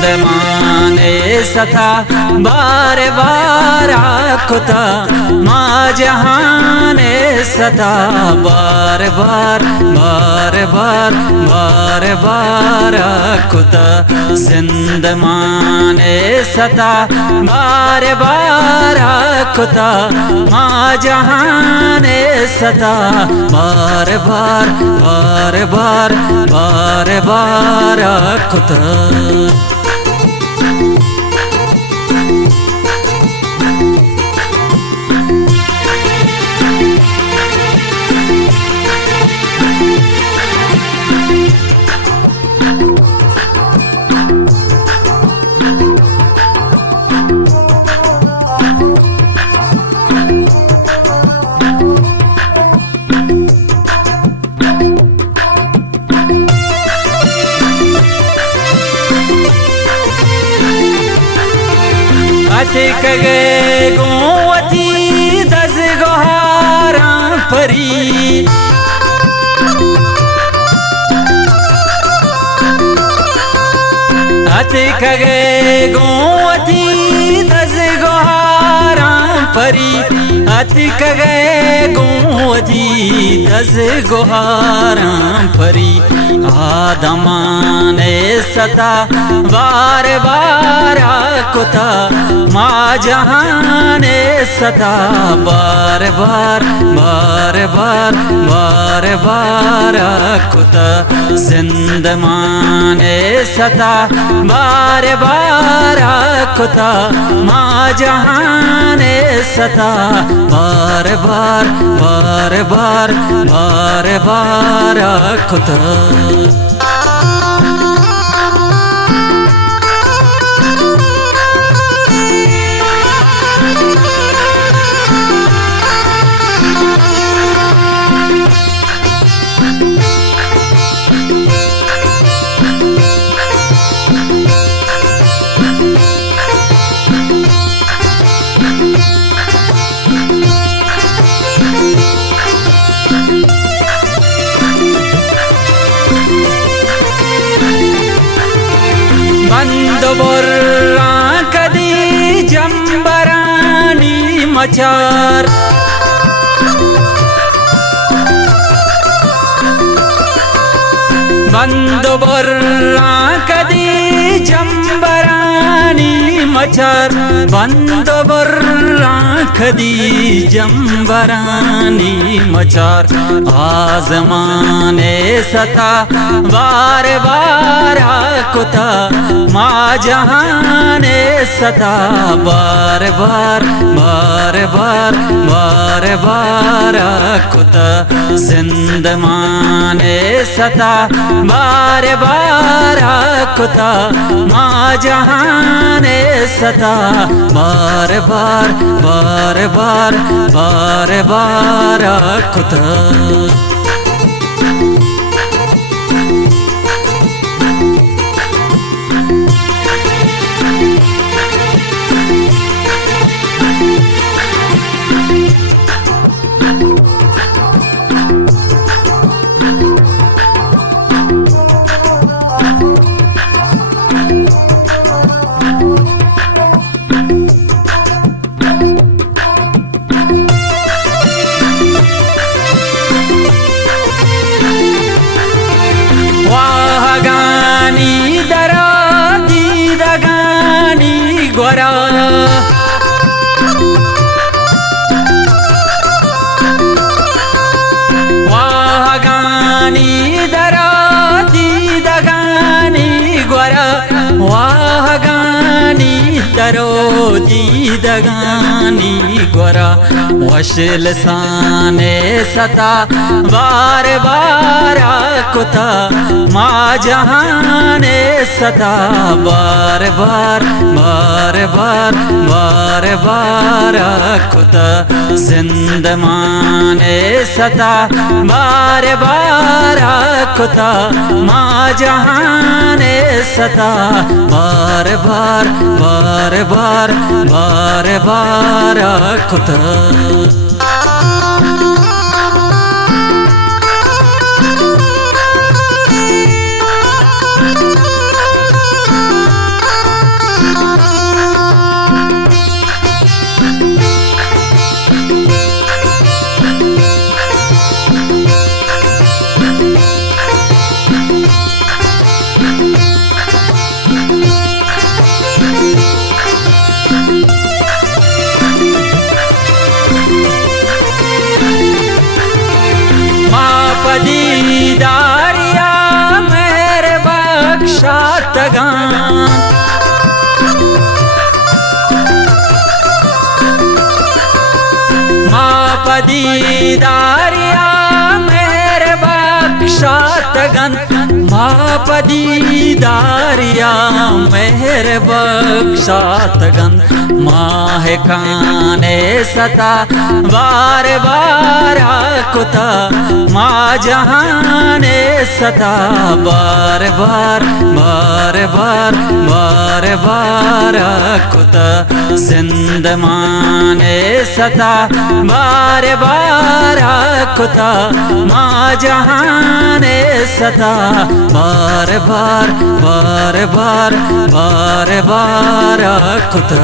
जिंदमाने सता बार बार खुदा माँ जहाने सता बार बार बार बार बार बार खुदा जिंदमाने सता बार बार खुदा माँ जहाने सता बार बार बार बार बार बार खुदा। अतिक गे गोवती दस गोहारा परी अतिक गे गोवती दस गोहारा परी अतिक गे गोवती दस गोहारा परी आदमाने सता बार बार कुता माँ जहाने सता बार बार बार बार बार बार कुता जिंदमाने सता बार बार कुता माँ जहाने सता बार बार बार बार बार बार कुता। बंदबुर्रा कदी जंबरानी मचार बंदबुर्रा कदी जंबरानी मचार बंदबुर्रा कदी जंबरानी मचार आजमाने सता बार बार कुता माँ जहाने सता बार बार बार बार बार बार कुता जिंदमाने सता बार बार कुता माँ जहाने सता बार बार बार बार बार बार कुता। गोरा वाह गानी दरा दी दगानी गोरा वाह गानी दरो दी दगानी गोरा वशिल साने सता बार बार कुता माँ जहाने सता बार बार बार बार बार बार कुता जिंदमाने सता बार बार कुता माँ जहाने सता बार बार बार बार बार बार कुता। तगान मापदीदारिया मेरे बख्शातगन मापदीदारिया मेरे बख्शातगन माह काने सता बार बार कुता माँ जहाने सता बार बार बार बार बार बार कुता जिंदमाने सता बार बार कुता माँ जहाने सता बार बार बार बार बार बार कुता